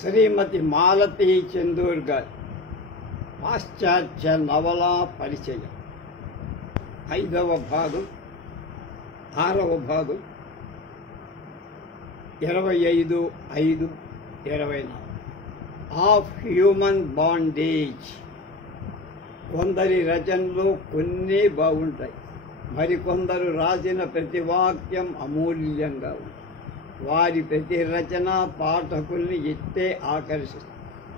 శ్రీమతి మాలతీ చందూర్ గారి పాశ్చాత్య నవలా పరిచయం 5వ భాగం 6వ భాగం 25/5/24 ఆఫ్ హ్యూమన్ బాండేజ్. కొందరి రచనలు కొన్ని బాగుంటాయి, మరికొందరు రాసిన ప్రతి వాక్యం అమూల్యంగా ఉంది. వారి ప్రతి రచన పాఠకుల్ని ఎత్తే ఆకర్షిస్తుంది.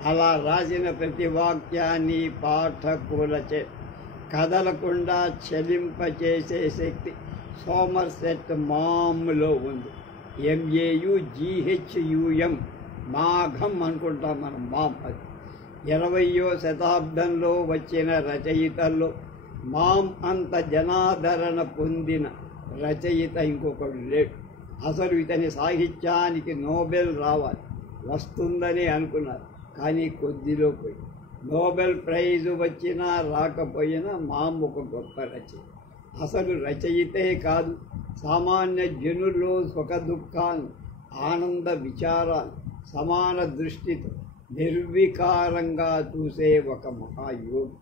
అలా రాసిన ప్రతి వాక్యాన్ని పాఠకులచే కదలకుండా చలింపచేసే శక్తి సోమర్సెట్ మామ్లో ఉంది. MAUGHUM మాఘం అనుకుంటాం మనం, మామ్. అది 20వ శతాబ్దంలో వచ్చిన రచయితల్లో మామ్ అంత జనాదరణ పొందిన రచయిత ఇంకొకడు లేడు. అసలు ఇతని సాహిత్యానికి నోబెల్ రావాలి, వస్తుందని అనుకున్నారు, కానీ కొద్దిలో పోయి. నోబెల్ ప్రైజు వచ్చినా రాకపోయినా మామ్ ఒక గొప్ప రచయిత. అసలు రచయితే కాదు, సామాన్య జనుల్లో సుఖ దుఃఖాలు, ఆనంద విచారాలు సమాన దృష్టితో నిర్వికారంగా చూసే ఒక మహాయోగి.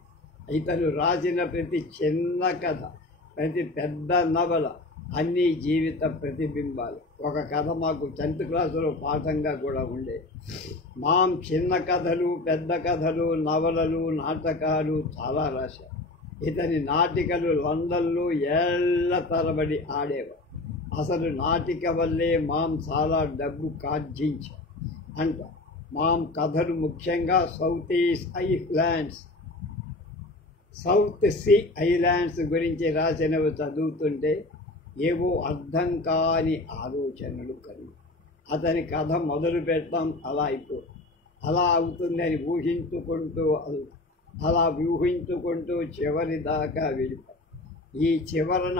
ఇతను రాసిన ప్రతి చిన్న కథ, ప్రతి పెద్ద నవల అన్ని జీవిత ప్రతిబింబాలు. ఒక కథ మాకు 10th క్లాసులో పాఠంగా కూడా ఉండేది. మామ్ చిన్న కథలు, పెద్ద కథలు, నవలలు, నాటకాలు చాలా రాశారు. ఇతని నాటికలు లండన్లో ఏళ్ల తరబడి ఆడేవారు. అసలు నాటిక వల్లే మామ్ చాలా డబ్బు కార్జించారు అంట. మామ్ కథలు ముఖ్యంగా సౌత్ సీ ఐలాండ్స్ గురించి రాసినవి చదువుతుంటే ఏవో అర్థం కాని ఆలోచనలు కలిగి అతని కథ మొదలు పెడతాం, అలా అవుతుందని ఊహించుకుంటూ చివరి దాకా వెళ్ళిపోయి ఈ చివరన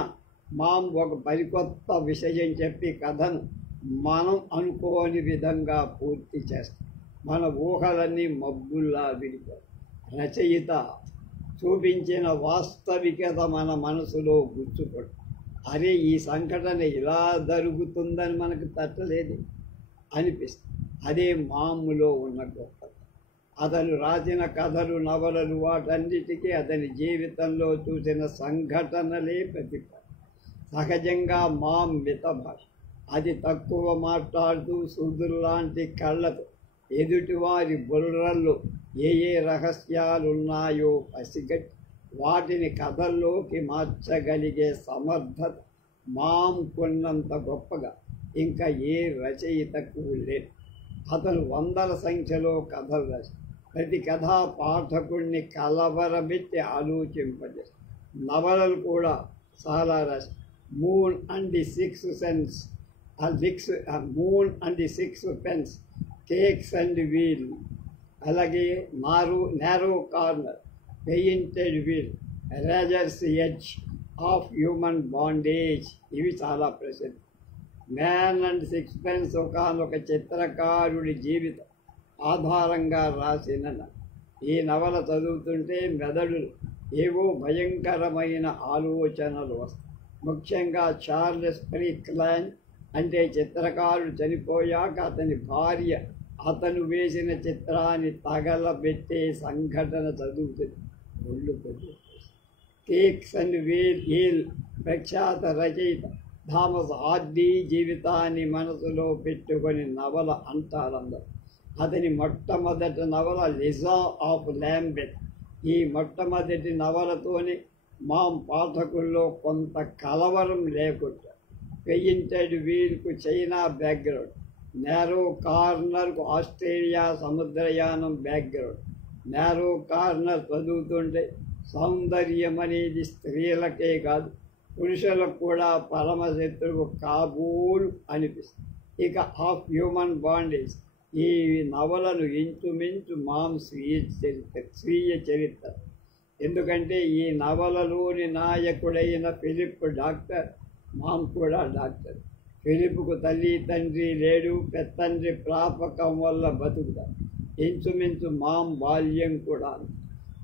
మామ్ ఒక పరికొత్త విషయం చెప్పి కథను మనం అనుకోని విధంగా పూర్తి చేస్తాం. మన ఊహలన్నీ మబ్బుల్లా విడిపోయి రచయిత చూపించిన వాస్తవికత మన మనసులో గుచ్చుపడు. అరే, ఈ సంఘటన ఇలా జరుగుతుందని మనకు తట్టలేదు అనిపిస్తుంది. అదే మామూలో ఉన్న గొప్పత. అతను రాసిన కథలు, నవలలు వాటన్నిటికీ అతని జీవితంలో చూసిన సంఘటనలే ప్రతిఫలం. సహజంగా మామ్ మిత భాష. అది తక్కువ మాట్లాడుతూ సూదుల్లాంటి కళ్ళతో ఎదుటివారి బుర్రల్లో ఏ రహస్యాలున్నాయో పసిగట్టి వాటిని కథల్లోకి మార్చగలిగే సమర్థత మామ్కున్నంత గొప్పగా ఇంకా ఏ రచయితకు లేదు. అతను 100ల సంఖ్యలో కథలు రాసి ప్రతి కథా పాఠకుడిని కలవరబెట్టి ఆలోచింపజేస్తారు. నవలలు కూడా చాలా రాసి moon and the sixpence, cakes and ale, అలాగే narrow corner, painted veil, razor's edge, of human bondage ఇవి చాలా ప్రసిద్ధి. మ్యాన్ అండ్ సిక్స్పెన్స్ ఒకనొక చిత్రకారుడి జీవితం ఆధారంగా రాసిన ఈ నవల చదువుతుంటే మెదడులు ఏవో భయంకరమైన ఆలోచనలు వస్తాయి. ముఖ్యంగా చార్లెస్ ప్రీక్లాన్ అంటే చిత్రకారుడు చనిపోయాక అతని భార్య అతను వేసిన చిత్రాన్ని తగలబెట్టే సంఘటన చదువుతుంది ఒళ్ళు కొద్ది. కేక్స్ అండ్ వీల్ ప్రఖ్యాత రచయిత థామస్ హార్డీ జీవితాన్ని మనసులో పెట్టుకొని నవల అంటారందరూ. అతని మొట్టమొదటి నవల లిజా ఆఫ్ లాంబెత్. ఈ మొట్టమొదటి నవలతోనే మామ్ పాఠకుల్లో కొంత కలవరం లేకుండా పెయింటెడ్ వీల్కు చైనా బ్యాక్గ్రౌండ్, నారో కార్నర్కు ఆస్ట్రేలియా సముద్రయానం బ్యాక్గ్రౌండ్. నారో కార్నర్ చదువుతుంటే సౌందర్యం అనేది స్త్రీలకే కాదు, పురుషులకు కూడా పరమశత్రువు కాబూల్ అనిపిస్తుంది. ఇక ఆఫ్ హ్యూమన్ బాండేజ్ ఈ నవలను ఇంచుమించు మామ్ స్వీయ చరిత్ర. ఎందుకంటే ఈ నవలలోని నాయకుడైన ఫిలిప్ డాక్టర్, మామ్ కూడా డాక్టర్. ఫిలిప్కు తల్లి తండ్రి లేడు, పెత్తండ్రి ప్రాపకం వల్ల బతుకుతారు. ఇంచుమించు మామ్ బాల్యం కూడా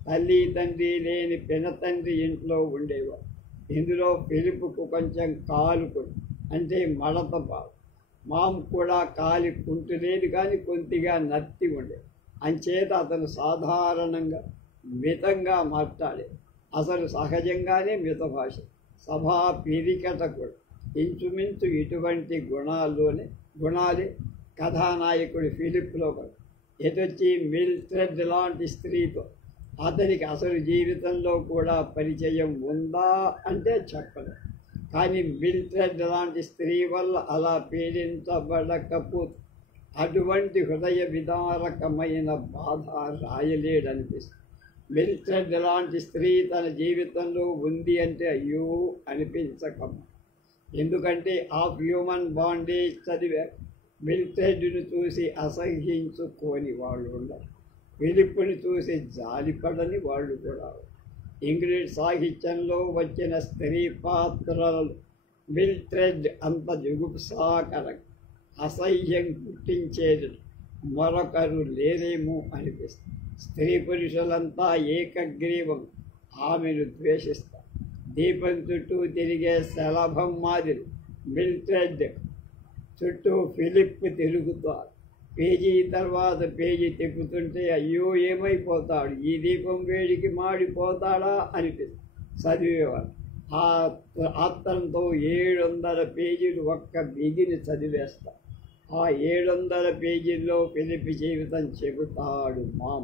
తల్లి తండ్రి లేని పినతండ్రి ఇంట్లో ఉండేవారు. ఇందులో ఫిలిప్కు కొంచెం కాలుకుడు అంటే మడత పాలు. మాం కూడా కాలి కుంటులేదు కానీ కొద్దిగా నత్తి ఉండే. అంచేత అతను సాధారణంగా మితంగా మాట్లాడే, అసలు సహజంగానే మిత భాష. సభా పీరికట కూడా ఇంచుమించు ఇటువంటి గుణాలే కథానాయకుడి ఫిలిప్లో కూడా. ఎదొచ్చి మిల్ట్రెడ్ లాంటి స్త్రీతో అతనికి అసలు జీవితంలో కూడా పరిచయం ఉందా అంటే చెప్పదు. కానీ మిల్ట్రెడ్ లాంటి స్త్రీ వల్ల అలా పీడించబడకపోతే అటువంటి హృదయ విదారకమైన బాధ రాయలేడనిపిస్తుంది. మిల్ట్రెడ్ లాంటి స్త్రీ తన జీవితంలో ఉంది అంటే అయ్యో అనిపించకమ్మా. ఎందుకంటే ఆఫ్ హ్యూమన్ బాండేజ్ చదివా. మిల్ట్రెడ్ను చూసి అసహ్యించుకోని వాళ్ళు ఉండరు, ఫిలిప్పుని చూసి జాలిపడని వాళ్ళు కూడా. ఇంగ్లీష్ సాహిత్యంలో వచ్చిన స్త్రీ పాత్రలు మిల్ట్రెడ్ అంత జుగుప్సాకరం, అసహ్యం పుట్టించేది మరొకరు లేరేమో అనిపిస్తుంది. స్త్రీ పురుషులంతా ఏకగ్రీవం ఆమెను ద్వేషిస్తారు. దీపం చుట్టూ తిరిగే శలభం మాదిరి మిల్ట్రెడ్ చుట్టూ ఫిలిప్ తిరుగుతారు. పేజీ తర్వాత పేజీ తిప్పుతుంటే అయ్యో ఏమైపోతాడు, ఈ దీపం వేడికి మాడిపోతాడా అనిపిస్తుంది చదివేవారు. ఆ ఆత్రంతో 700 పేజీలు ఒక్క బిగిని చదివేస్తారు. ఆ 700 పేజీల్లో ఫిలిప్ జీవితం చెబుతాడు మామ.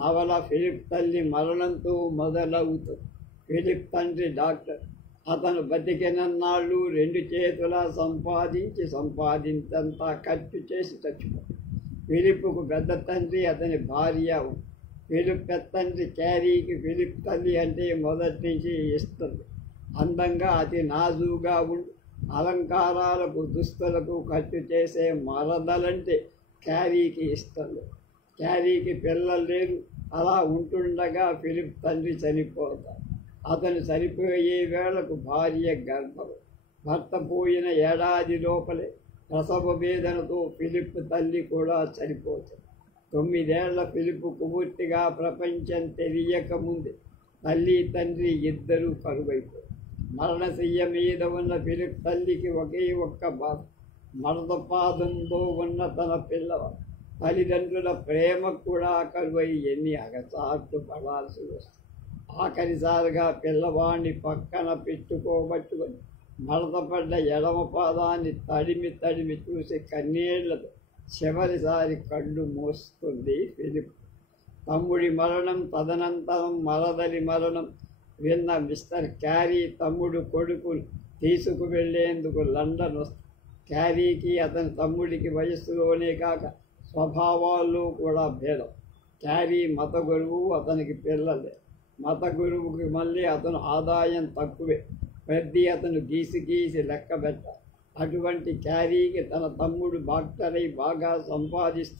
నవల ఫిలిప్ తల్లి మరణంతో మొదలవుతుంది. ఫిలిప్ తండ్రి డాక్టర్. అతను బతికినన్నాళ్ళు 2 చేతులా సంపాదించంతా ఖర్చు చేసి చచ్చిపోతాడు. ఫిలిప్కు పెద్ద తండ్రి, అతని భార్య. ఫిలిప్ పెద్దండ్రి క్యారీకి ఫిలిప్ తల్లి అంటే మొదటి నుంచి ఇస్తుంది. అందంగా అతి నాజుగా ఉండి అలంకారాలకు దుస్తులకు ఖర్చు చేసే మరదలంటే క్యారీకి ఇస్తుంది. క్యారీకి పిల్లలు లేరు. అలా ఉంటుండగా ఫిలిప్ తండ్రి చనిపోతాడు. అతను చనిపోయే వేళకు భార్య గర్భం. భర్త పోయిన ఏడాది లోపలే ప్రసవ వేదనతో ఫిలిప్ తల్లి కూడా చనిపోతుంది. 9 ఏళ్ల ఫిలిప్ పూర్తిగా ప్రపంచం తెలియకముందే తల్లి తండ్రి ఇద్దరూ కరువైపోయారు. మరణశయ్య మీద ఉన్న ఫిలిప్ తల్లికి ఒకే ఒక్క బాధ, మరణపాదంలో ఉన్న తన పిల్లవాడు. తల్లిదండ్రుల ప్రేమ కూడా కరువై ఎన్ని అగచాట్లు పడాల్సి వస్తుంది. ఆఖరిసారిగా పిల్లవాడిని పక్కన పెట్టుకోబట్టుకొని మడతపడ్డ ఎడమ పాదాన్ని తడిమి చూసి కన్నీళ్లతో చివరిసారి కళ్ళు మూస్తుంది ఫిలిప్. తమ్ముడి మరణం, తదనంతరం మరదలి మరణం విన్న మిస్టర్ క్యారీ తమ్ముడు కొడుకును తీసుకువెళ్లేందుకు లండన్ వస్తుంది. క్యారీకి అతని తమ్ముడికి వయస్సులోనే కాక స్వభావాల్లో కూడా భేదం. క్యారీ మత గురువు, అతనికి పిల్లలే. మత గురువుకి మళ్ళీ అతను ఆదాయం తక్కువే. ప్రతి అతను గీసి లెక్క పెట్టాలి. అటువంటి క్యారీకి తన తమ్ముడు డాక్టరై బాగా సంపాదిస్తూ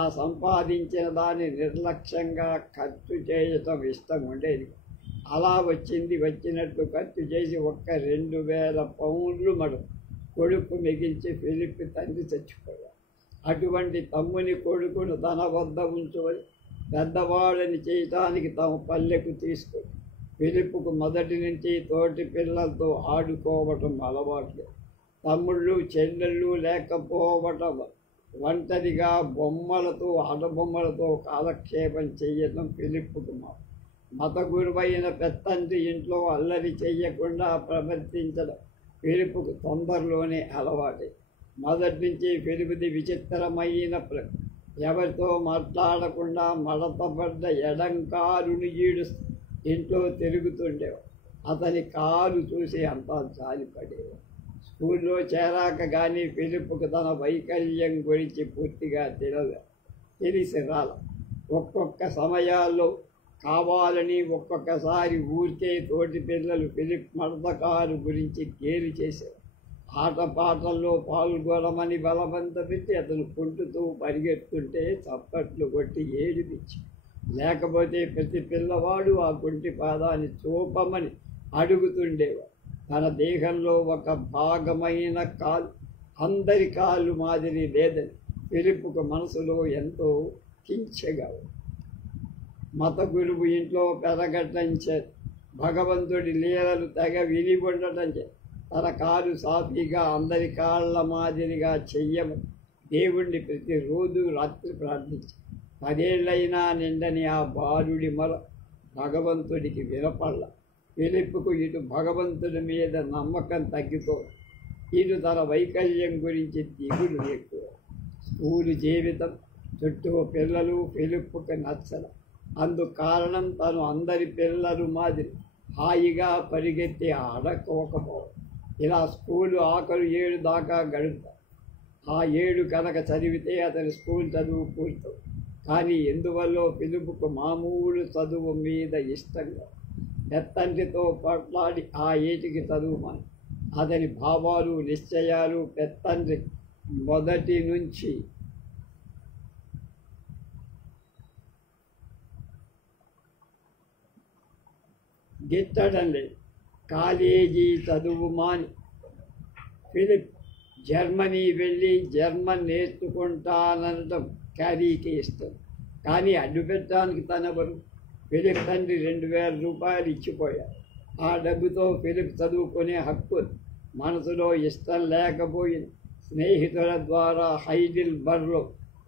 ఆ సంపాదించిన దాన్ని నిర్లక్ష్యంగా ఖర్చు చేయటం ఇష్టం ఉండేది. అలా వచ్చినట్టు ఖర్చు చేసి ఒక్క 2000 పౌండ్లు మడు కొడుకు మిగిల్చి ఫిలిప్ తండ్రి చచ్చిపోయాడు. అటువంటి తమ్ముని కొడుకును తన వద్ద ఉంచుకొని పెద్దవాళ్ళని చేయటానికి తమ పల్లెకు తీసుకొని ఫిలిప్కు మొదటి నుంచి తోటి పిల్లలతో ఆడుకోవటం అలవాట్లు. తమ్ముళ్ళు చెల్లెళ్ళు లేకపోవటం, ఒంటరిగా ఆటబొమ్మలతో కాలక్షేపం చేయటం ఫిలిప్కు మత గురువైన పెత్తంటి ఇంట్లో అల్లరి చెయ్యకుండా ప్రవర్తించడం ఫిలిప్కు తొందరలోనే అలవాటే. మొదటి నుంచి ఫిలిప్ది విచిత్రమైన ఎవరితో మాట్లాడకుండా మడతపడ్డ ఎడంకాలుని ఈడుస్తూ ఇంట్లో తిరుగుతుండేవాడు. అతని కాలు చూసి అంతా జాలిపడేవాడు. స్కూల్లో చేరాక కానీ ఫిలిప్కు తన వైకల్యం గురించి పూర్తిగా తెలిసి రాల. ఒక్కొక్క సమయాల్లో కావాలని ఒక్కొక్కసారి ఊరికే తోటి పిల్లలు ఫిలిప్ మడతకారు గురించి గేలి చేశారు. ఆటపాటల్లో పాల్గొనమని బలవంతపెట్టి అతను కుంటుతూ పరిగెత్తుంటే చప్పట్లు కొట్టి ఏడిపించి, లేకపోతే ప్రతి పిల్లవాడు ఆ కుంటి పాదాన్ని చూపమని అడుగుతుండేవాడు. తన దేహంలో ఒక భాగమైన కాలు అందరి కాళ్ళు మాదిరి లేదని ఫిలిప్కు మనసులో ఎంతో కించగా. మత గురువు ఇంట్లో పెరగటం చేత, భగవంతుడి లీలలు తెగ విని ఉండటం చేత తన కాలు సాఫీగా అందరి కాళ్ళ మాదిరిగా చెయ్యము. దేవుణ్ణి ప్రతిరోజు రాత్రి ప్రార్థించి 10 ఏళ్ళైనా నిండని ఆ బాలుడి మొర భగవంతుడికి వినపళ్ళ. ఫిలిప్పుకు ఇటు భగవంతుడి మీద నమ్మకం తగ్గిపో, ఇటు తన వైకల్యం గురించి దిగులు ఎక్కువ. స్కూలు జీవితం, చుట్టూ పిల్లలు ఫిలిప్పుకి నచ్చల. అందుకు కారణం తను అందరి పిల్లలు మాదిరి హాయిగా పరిగెత్తి ఆడకోకపోవడం. ఇలా స్కూలు ఆఖరు 7 దాకా గడుపుతారు. ఆ 7 కనుక చదివితే అతని స్కూల్ చదువు పూర్తవు. కానీ ఎందువల్లో ఫిలిప్పుకు మామూలు చదువు మీద ఇష్టంగా పెత్తంటితో పట్లాడి ఆ ఏటికి చదువుమని. అతని భావాలు నిశ్చయాలు పెత్తంటి మొదటి నుంచి గిట్టడం లేదు. కాలేజీ చదువు మాని ఫిలిప్ జర్మనీ వెళ్ళి జర్మన్ నేర్చుకుంటానడం క్యారీకి ఇష్టం. కానీ అడ్డుపెట్టడానికి తనెవరు? ఫిలిప్ తండ్రి 2000 రూపాయలు ఇచ్చిపోయారు. ఆ డబ్బుతో ఫిలిప్ చదువుకునే హక్కు మనసులో ఇష్టం లేకపోయింది. స్నేహితుల ద్వారా హైడిల్బర్గ్లో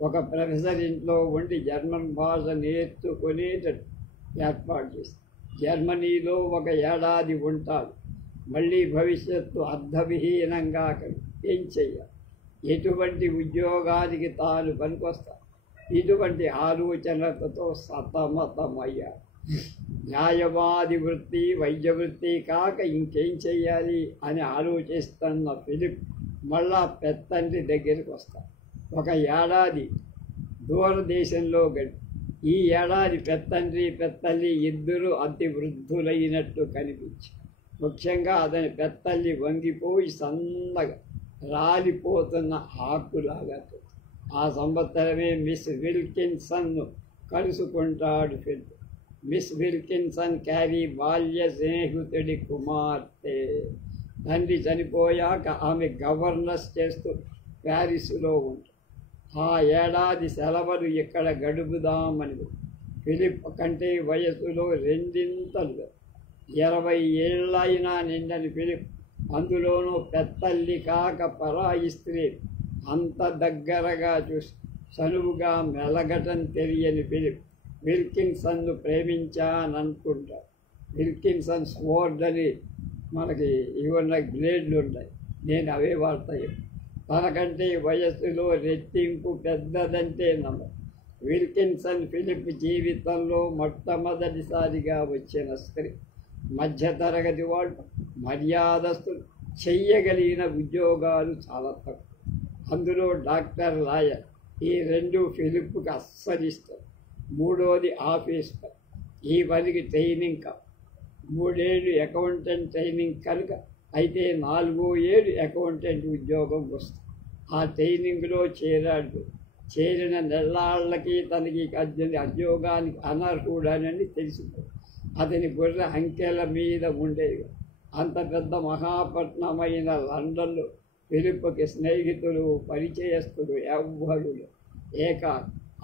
ఒక ప్రొఫెసర్ ఇంట్లో ఉండి జర్మన్ భాష నేర్చుకునేటట్టు ఏర్పాటు చేసి జర్మనీలో 1 ఏడాది ఉంటాడు. మళ్ళీ భవిష్యత్తు అర్ధవిహీనంగా ఏం చెయ్యాలి? ఎటువంటి ఉద్యోగానికి తాను పనికొస్తా? ఇటువంటి ఆలోచనలతో సతమతమయ్యాడు. న్యాయవాది వృత్తి, వైద్య వృత్తి కాక ఇంకేం చెయ్యాలి అని ఆలోచిస్తున్న ఫిలిప్ మళ్ళా పెత్తంటి దగ్గరికి వస్తాడు. 1 ఏడాది దూరదేశంలో గడిపి ఈ ఏడాది పెత్తండ్రి పెత్తల్లి ఇద్దరూ అతి వృద్ధులైనట్టు కనిపించి, ముఖ్యంగా అతని పెత్తల్లి వంగిపోయి సన్నగా రాలిపోతున్న ఆకులాగా. ఆ సంవత్సరమే మిస్ విల్కిన్సన్ను కలుసుకుంటాడు ఫిలిప్. మిస్ విల్కిన్సన్ క్యారీ బాల్య స్నేహితుడి కుమార్తె. తండ్రి చనిపోయాక ఆమె గవర్నెస్ చేస్తూ ప్యారిస్లో ఉంటుంది. ఆ ఏడాది సెలవులు ఇక్కడ గడుపుదామని ఫిలిప్ కంటే వయసులో 2 20 ఏళ్ళైనా నిండని ఫిలిప్, అందులోనూ పెత్తల్లి కాక పరాయి స్త్రీ అంత దగ్గరగా చూసి చనువుగా మెలగటం తెలియని ఫిలిప్ విల్కిన్సన్ను ప్రేమించాననుకుంటాడు. విల్కిన్సన్ స్వోర్డ్ అని మనకి ఇవన్న గ్రేడ్లు ఉంటాయి, నేను అవే వాడతాయి. తనకంటే వయస్సులో రెట్టింపు పెద్దదంటే నమ్మకం. విల్కిన్సన్ ఫిలిప్ జీవితంలో మొట్టమొదటిసారిగా వచ్చిన స్త్రీ. మధ్యతరగతి వాళ్ళు, మర్యాదస్తులు, చెయ్యగలిగిన ఉద్యోగాలు చాలా తక్కువ. అందులో డాక్టర్, లాయర్ ఈ 2 ఫిలిప్కి అస్సలు ఇష్టం. 3వది ఆఫీస్ పని. ఈ పనికి ట్రైనింగ్ కాదు. 3 ఏళ్ళు అకౌంటెంట్ ట్రైనింగ్ కనుక అయితే 4వ ఏడు అకౌంటెంట్ ఉద్యోగం వస్తుంది. ఆ ట్రైనింగ్లో చేరాడు. చేరిన నెల్లాళ్ళకి తనకి ఉద్యోగానికి అనర్హుడని తెలిసిపోయింది. అతని బుర్ర అంకెల మీద ఉండేది. అంత పెద్ద మహాపట్నమైన లండన్లో ఫిలిప్కి స్నేహితులు, పరిచయస్తులు ఎవ్వరు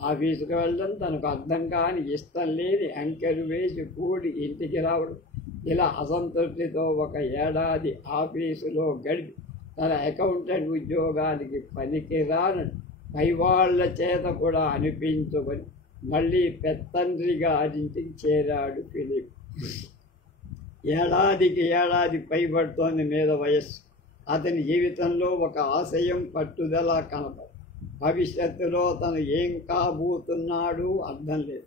ఆఫీసుకు వెళ్ళడం తనకు అర్థం కాని, ఇష్టం లేని, అంకెలు వేసి కూడి ఇంటికి రావడం. ఇలా అసంతృప్తితో 1 ఏడాది ఆఫీసులో గడిపి తన అకౌంటెంట్ ఉద్యోగానికి పనికిరానని పైవాళ్ల చేత కూడా అనిపించుకొని మళ్ళీ పెత్తండ్రిగా ఇంటికి చేరాడు ఫిలిప్. ఏడాదికి ఏడాది పైబడుతోంది మీద వయస్సు. అతని జీవితంలో ఒక ఆశయం, పట్టుదల కనపడు. భవిష్యత్తులో తను ఏం కాబోతున్నాడు అర్థం లేదు.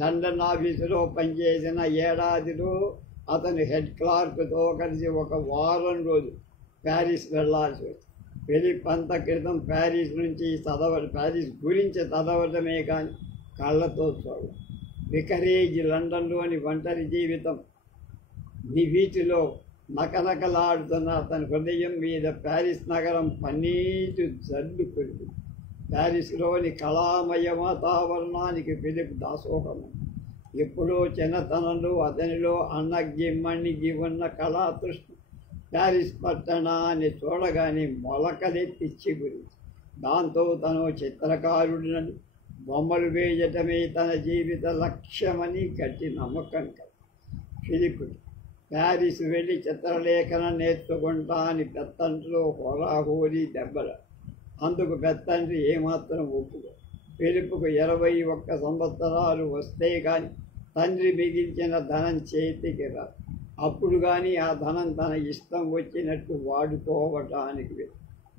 లండన్ ఆఫీసులో పనిచేసిన ఏడాదిలో అతను హెడ్ క్లార్క్తో కలిసి 1 వారం రోజు ప్యారిస్ వెళ్ళాల్సి వచ్చింది. ఫిలిప్ అంత క్రితం ప్యారిస్ గురించి చదవడమే కానీ కళ్ళతో చూడాలి. వికరేజ్ లండన్లోని ఒంటరి జీవితం వీటిలో నకనకలాడుతున్న అతని హృదయం మీద ప్యారిస్ నగరం పన్నీటి జల్లు కొలిపింది. ప్యారిస్లోని కళామయ వాతావరణానికి ఫిలిప్ దాసోహం. ఎప్పుడో చిన్నతనంలో అతనిలో అన్నగిమ్మణిగి ఉన్న కళాతృష్ణ ప్యారిస్ పట్టణాన్ని చూడగానే మొలకలెత్తిచ్చి గురించి. దాంతో తను చిత్రకారుడినని, బొమ్మలు వేయటమే తన జీవిత లక్ష్యమని గట్టి నమ్మకం కలిగి ఫిలిప్ ప్యారిస్ వెళ్ళి చిత్రలేఖనం నేర్చుకుంటా అని పెత్తంట్లో హోరాహోరీ దెబ్బలు. అందుకు పెత్తండ్రి ఏమాత్రం ఒప్పుకో. ఫిలిప్కు 21 సంవత్సరాలు వస్తే కానీ తండ్రి మిగిల్చిన ధనం చేతికి రాదు. అప్పుడు కానీ ఆ ధనం తన ఇష్టం వచ్చినట్టు వాడుకోవటానికి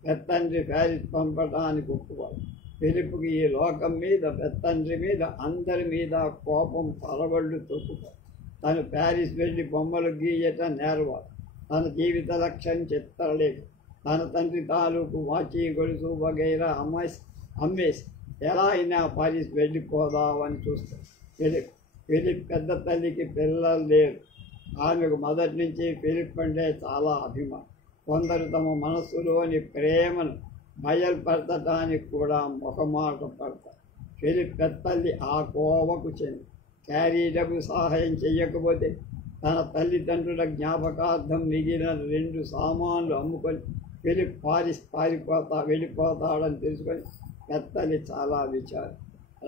పెత్తండ్రి ప్యారిస్ పంపటానికి ఒప్పుకోవాలి. ఫిలిప్కు ఈ లోకం మీద, పెత్తండ్రి మీద, అందరి మీద కోపం పరవళ్ళు తొక్కుతాడు. తను ప్యారిస్ వెళ్ళి బొమ్మలు గీయటం నేర్వాలి. తన జీవిత లక్ష్యం చిత్రలేఖ. తన తండ్రి తాలూకు వాచి గొలుసు వగైరా అమ్మేసి ఎలా అయినా ప్యారిస్ వెళ్ళిపోదామని చూస్తాడు. ఫిలిప్ పెద్ద తల్లికి పిల్లలు లేరు. ఆమెకు మొదటి నుంచి ఫిలిప్ అంటే చాలా అభిమానం. కొందరు తమ మనస్సులోని ప్రేమను బయలుపరచడానికి కూడా మొహమాట పడతారు. ఫిలిప్ పెద్దల్లి ఆ కోవకు చెంది క్యారీలకు సహాయం చేయకపోతే తన తల్లిదండ్రుల జ్ఞాపకార్థం మిగిలిన 2 సామాన్లు అమ్ముకొని ఫిలిప్ వెళ్ళిపోతాడని తెలుసుకొని పెద్దల్లి చాలా విచారం.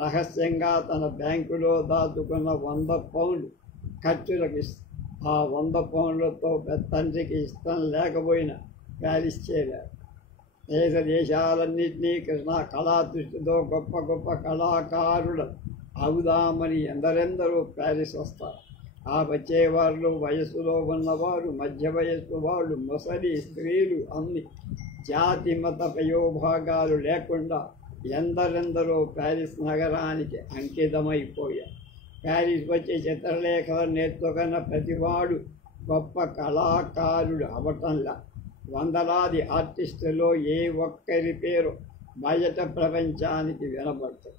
రహస్యంగా తన బ్యాంకులో దాచుకున్న 100 పౌండ్లు ఖర్చులకు ఇస్తుంది. ఆ 100 పౌండ్లతో పెద్దండ్రికి ఇష్టం లేకపోయినా ప్యారిస్ చేరారు. దేశాలన్నింటినీ కళా దృష్టితో గొప్ప గొప్ప కళాకారులు అవుదామని ఎందరెందరూ ప్యారిస్ వస్తారు. ఆ వచ్చేవారిలో వయస్సులో ఉన్నవారు, మధ్య వయస్సు వాళ్ళు, ముసలి స్త్రీలు, అన్ని జాతి మత పయోభాగాలు లేకుండా ఎందరెందరో ప్యారిస్ నగరానికి అంకితమైపోయారు. ప్యారిస్ వచ్చి చిత్రలేఖలు నేర్చుకున్న ప్రతివాడు గొప్ప కళాకారుడు అవటంలా వందలాది ఆర్టిస్టులో ఏ ఒక్కరి పేరు బయట ప్రపంచానికి వినబడతాయి.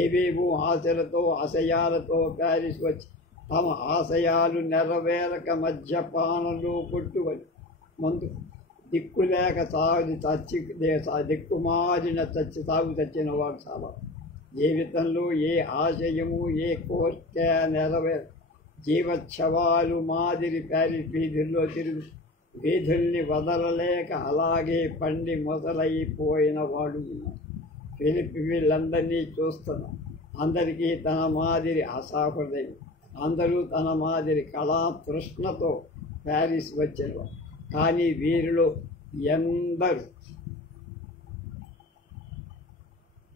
ఏవేవో ఆశలతో ఆశయాలతో ప్యారిస్ వచ్చి తమ ఆశయాలు నెరవేరక మద్యపానంలో పుట్టుకొని ముందు దిక్కులేక దిక్కుమారిన చచ్చిన వాడు చాలా. జీవితంలో ఏ ఆశయము ఏ కోరిక నెరవేర జీవోత్సవాలు మాదిరి ప్యారిస్ వీధుల్లో తిరుగు వీధుల్ని వదలలేక అలాగే పండి మొదలైపోయిన వాడు ఉన్నాడు. ఫిలిప్ వీళ్ళందరినీ చూస్తున్నాం. అందరికీ తన మాదిరి అసాహృదయం, అందరూ తన మాదిరి కళా తృష్ణతో ప్యారిస్ వచ్చేవారు. కానీ వీరిలో ఎందరూ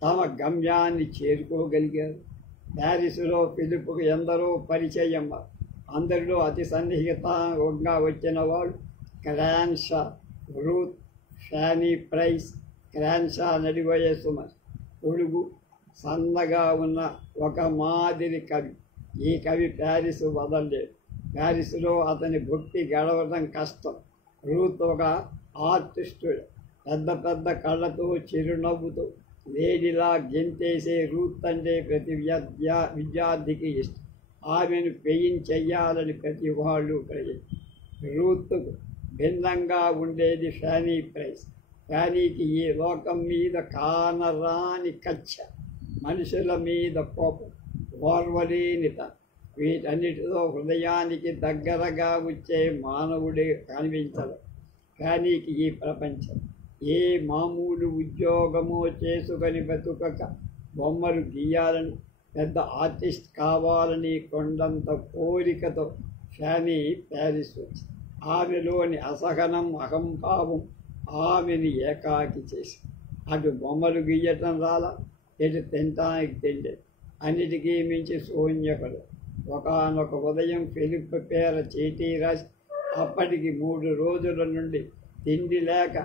తమ గమ్యాన్ని చేరుకోగలిగారు. ప్యారిస్లో ఫిలిప్కు ఎందరో పరిచయం. అందరిలో అతి సన్నిహితంగా వచ్చిన వాడు క్రాన్షా, రూత్, ఫ్యానీ ప్రైస్. క్రాన్షా నడి వయస్సు పొడుగు సన్నగా ఉన్న ఒక మాదిరి కవి. ఈ కవి ప్యారిస్ వదలలేదు. ప్యారిస్లో అతని భక్తి గడవడం కష్టం. రూత్ ఒక ఆర్టిస్టుడు. పెద్ద పెద్ద కళ్ళతో చిరునవ్వుతో వేడిలా గెంతేసే రూత్ అంటే ప్రతి విద్యార్థికి ఇష్టం. ఆమెను చెయ్యాలని ప్రతి వాళ్ళు ప్రయత్నం. రూత్కు భిన్నంగా ఉండేది ఫ్యానీ ప్రైస్. ఫ్యానీకి ఈ లోకం మీద కానరాని కచ్చ, మనుషుల మీద కోపం, ఓర్వలేనిత, వీటన్నిటితో హృదయానికి దగ్గరగా వచ్చే మానవుడే కనిపించదు. ఫ్యానీకి ఈ ప్రపంచం ఏ మామూలు ఉద్యోగమో చేసుకొని బతుకక బొమ్మలు గీయాలని, పెద్ద ఆర్టిస్ట్ కావాలని కొండంత కోరికతో ఫ్యానీ ప్యారిస్ వచ్చింది. ఆమెలోని అసహనం, అహంభావం ఆమెని ఏకాకి చేసి అటు బొమ్మలు గీయటం రాలా, ఇటు తినటానికి తిండేది. అన్నిటికీ మించి శూన్యపడు. ఒకనొక ఉదయం ఫిలిప్ పేర చీటీ రాసి అప్పటికి 3 రోజుల నుండి తిండి లేక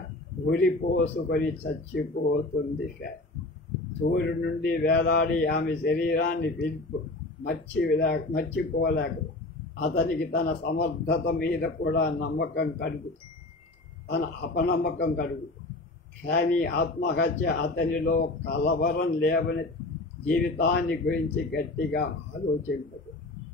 ఉరిపోసుకొని చచ్చిపోతుంది ఫ్యాన్. సూర్యుడి నుండి వేలాడి ఆమె శరీరాన్ని ఫిలిప్ మర్చిపోలేక అతనికి తన సమర్థత మీద కూడా నమ్మకం కలుగుతుంది, తన అపనమ్మకం కలుగుతుంది. కానీ ఆత్మహత్య అతనిలో కలవరం లేవని జీవితాన్ని గురించి గట్టిగా ఆలోచింపదు.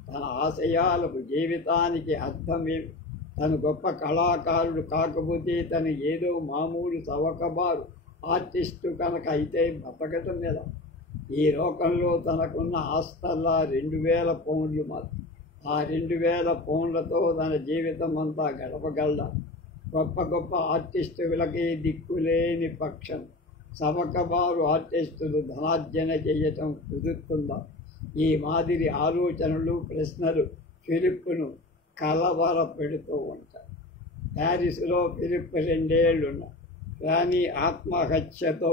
తన ఆశయాలకు జీవితానికి అర్థమేమి? తను గొప్ప కళాకారుడు కాకపోతే తను ఏదో మామూలు చవకబారు ఆర్టిస్టు కనుక అయితే బతకటం మీద. ఈ లోకంలో తనకున్న ఆస్తల్లా 2000 పౌండ్లు మాత్రం. ఆ 2000 పౌండ్లతో తన జీవితం అంతా గడపగలడా? గొప్ప గొప్ప ఆర్టిస్టులకి దిక్కులేని పక్షం చవకబారు ఆర్టిస్టులు ధనార్జన చేయటం కుదురుతుందా? ఈ మాదిరి ఆలోచనలు, ప్రశ్నలు ఫిలిప్ను కలవర పెడుతూ ఉంటారు. ప్యారిస్లో ఫిలిప్ 2 ఏళ్లున్న రాణి ఆత్మహత్యతో